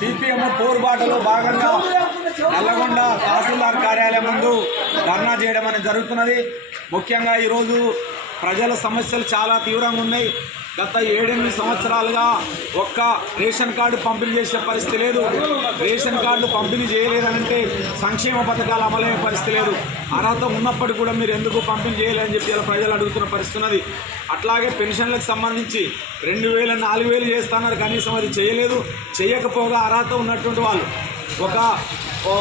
CPM పోరుబాటలో భాగంగా నల్లగొండ తహసీల్దార్ కార్యాలయం ముందు ధర్నా చేయడం అనేది జరుగుతున్నది. ముఖ్యంగా ఈరోజు ప్రజల సమస్యలు చాలా తీవ్రంగా ఉన్నాయి. గత 7-8 సంవత్సరాలుగా ఒక్క రేషన్ కార్డు పంపిణీ చేసే పరిస్థితి లేదు. రేషన్ కార్డులు పంపిణీ చేయలేదంటే సంక్షేమ పథకాలు అమలయ్యే పరిస్థితి లేదు. అర్హత ఉన్నప్పటికీ కూడా మీరు ఎందుకు పంపిణీ చేయలేదని చెప్పి ఇలా ప్రజలు అడుగుతున్న పరిస్థితి ఉన్నది. అట్లాగే పెన్షన్లకు సంబంధించి 2000, 4000 చేస్తున్నారు, కనీసం అది చేయలేదు. చేయకపోగా అర్హత ఉన్నటువంటి వాళ్ళు ఒక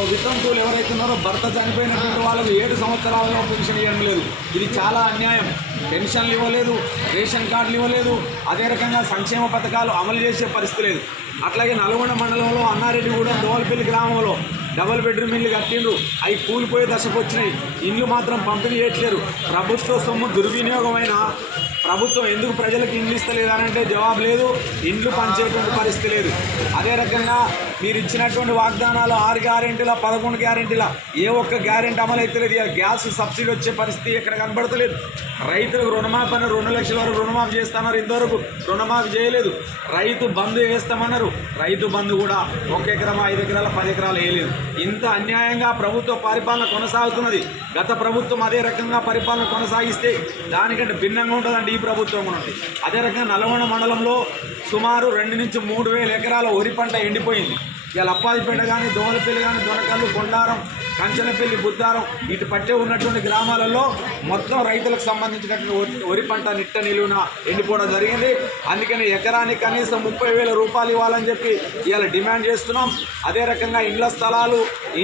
వితంతువులు ఎవరైతే ఉన్నారో భర్త చనిపోయినటువంటి వాళ్ళకి 7 సంవత్సరాలుగా పెన్షన్ ఇవ్వడం లేదు. ఇది చాలా అన్యాయం. పెన్షన్లు ఇవ్వలేదు, రేషన్ కార్డులు ఇవ్వలేదు, అదే రకంగా సంక్షేమ పథకాలు అమలు చేసే పరిస్థితి లేదు. అట్లాగే నల్గొండ మండలంలో అన్నారెడ్డిగూడెం దోవలపల్లి గ్రామంలో డబుల్ బెడ్రూమ్ ఇల్లు కట్టిండ్రు, అవి కూలిపోయే దశకు వచ్చినాయి. ఇండ్లు మాత్రం పంపిణీ చేయట్లేరు. ప్రభుత్వ సొమ్ము దుర్వినియోగమైన ప్రభుత్వం ఎందుకు ప్రజలకు ఇండ్లు ఇస్తలేదనంటే జవాబు లేదు. ఇండ్లు పంచేటువంటి పరిస్థితి లేదు. అదే రకంగా మీరు ఇచ్చినటువంటి వాగ్దానాలు 6 గ్యారెంటీల 11 గ్యారెంటీల ఏ ఒక్క గ్యారెంటీ అమలు అయితే లేదు. గ్యాస్ సబ్సిడీ వచ్చే పరిస్థితి ఎక్కడ కనబడతలేదు. రైతులకు రుణమాఫీ అన్నారు, 2 లక్షల వరకు రుణమాఫీ చేస్తున్నారు, ఇంతవరకు రుణమాఫీ చేయలేదు. రైతు బంధు వేస్తామన్నారు, రైతు బంధు కూడా 1 ఎకరం 5 ఎకరాల 10 ఎకరాలు వేయలేదు. ఇంత అన్యాయంగా ప్రభుత్వ పరిపాలన కొనసాగుతున్నది. గత ప్రభుత్వం అదే రకంగా పరిపాలన కొనసాగిస్తే దానికంటే భిన్నంగా ఉంటుందండి ఈ ప్రభుత్వం ఉంటుంది. అదే రకంగా నల్గొండ మండలంలో సుమారు 2 నుంచి 3 వేల ఎకరాల వరి పంట ఎండిపోయింది. ఇవాళ అప్పాజిపేట కానీ, దోమలపల్లి కానీ, దొనకల్లు, కొండారం, కంచనపల్లి, బుద్ధారం ఇటు పట్టే ఉన్నటువంటి గ్రామాలలో మొత్తం రైతులకు సంబంధించినటువంటి వరి పంట నిట్ట నిలువున ఎండిపోవడం జరిగింది. అందుకని ఎకరానికి కనీసం 30,000 రూపాయలు ఇవ్వాలని చెప్పి ఇవాళ డిమాండ్ చేస్తున్నాం. అదే రకంగా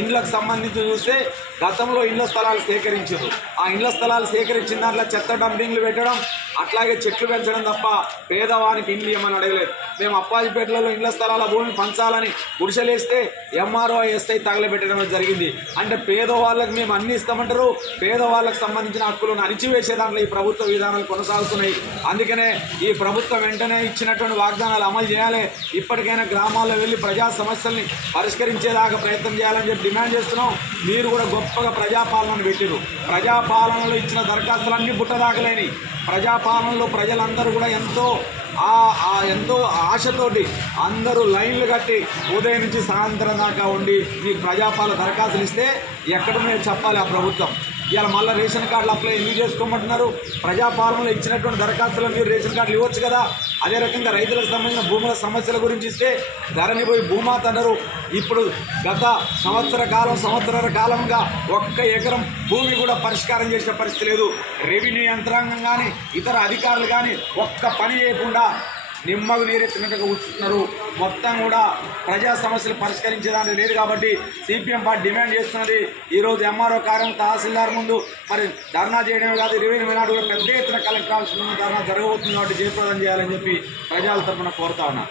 ఇండ్లకు సంబంధించి చూస్తే గతంలో ఇళ్ల స్థలాలు సేకరించారు. ఆ ఇళ్ల స్థలాలు సేకరించిన దాంట్లో చెత్త డంపింగ్లు పెట్టడం, అట్లాగే చెట్లు పెంచడం తప్ప పేదవానికి ఇండ్లు ఇవ్వమని అడగలేదు. మేము అప్పాజిపేటలో ఇళ్ల స్థలాల భూమి పంచాలని గుడిసెలేస్తే ఎంఆర్ఓ ఎస్ఐ తగలబెట్టడం జరిగింది. అంటే పేదవాళ్ళకి మేము అన్ని ఇస్తామంటారు, పేదవాళ్ళకి సంబంధించిన హక్కులను అణిచివేసే దాంట్లో ఈ ప్రభుత్వ విధానాలు కొనసాగుతున్నాయి. అందుకనే ఈ ప్రభుత్వం వెంటనే ఇచ్చినటువంటి వాగ్దానాలు అమలు చేయాలి. ఇప్పటికైనా గ్రామాల్లో వెళ్ళి ప్రజా సమస్యల్ని పరిష్కరించేదాకా ప్రయత్నం చేయాలని చెప్పి డిమాండ్ చేస్తున్నాం. మీరు కూడా గొప్పగా ప్రజాపాలనను పెట్టిరు. ప్రజాపాలనలో ఇచ్చిన దరఖాస్తులన్నీ బుట్టదాకలేని ప్రజాపాలనలో ప్రజలందరూ కూడా ఎంతో ఆశతోటి అందరూ లైన్లు కట్టి ఉదయం నుంచి సాయంత్రం దాకా ఉండి మీకు ప్రజాపాలన దరఖాస్తులు ఇస్తే ఎక్కడున్నాయో చెప్పాలి ఆ ప్రభుత్వం. ఇవాళ మళ్ళీ రేషన్ కార్డులు అప్లై ఎందుకు చేసుకోమంటున్నారు? ప్రజాపాలనలో ఇచ్చినటువంటి దరఖాస్తులు మీరు రేషన్ కార్డులు ఇవ్వచ్చు కదా. అదే రకంగా రైతులకు సంబంధించిన భూముల సమస్యల గురించి ఇస్తే ధరణి పోయి భూమాత అన్నారు. ఇప్పుడు గత సంవత్సర కాలంగా 1 ఎకరం భూమి కూడా పరిష్కారం చేసే పరిస్థితి లేదు. రెవెన్యూ యంత్రాంగం కానీ ఇతర అధికారులు కానీ ఒక్క పని చేయకుండా నిమ్మకు నీరెత్తినట్టుగా కూర్చుంటున్నారు. మొత్తం కూడా ప్రజా సమస్యలు పరిష్కరించేదానికి లేదు. కాబట్టి సిపిఎం పార్టీ డిమాండ్ చేస్తున్నది ఈరోజు ఎంఆర్ఓ కార్యం తహసీల్దార్ ముందు మరి ధర్నా చేయడమే కాదు, 20 నాడు కూడా పెద్ద ఎత్తున కలెక్టర్ ఆఫీస్ ముందు ధర్నా జరగబోతుంది. కాబట్టి జయప్రదం చేయాలని చెప్పి ప్రజల తరఫున కోరుతా ఉన్నా.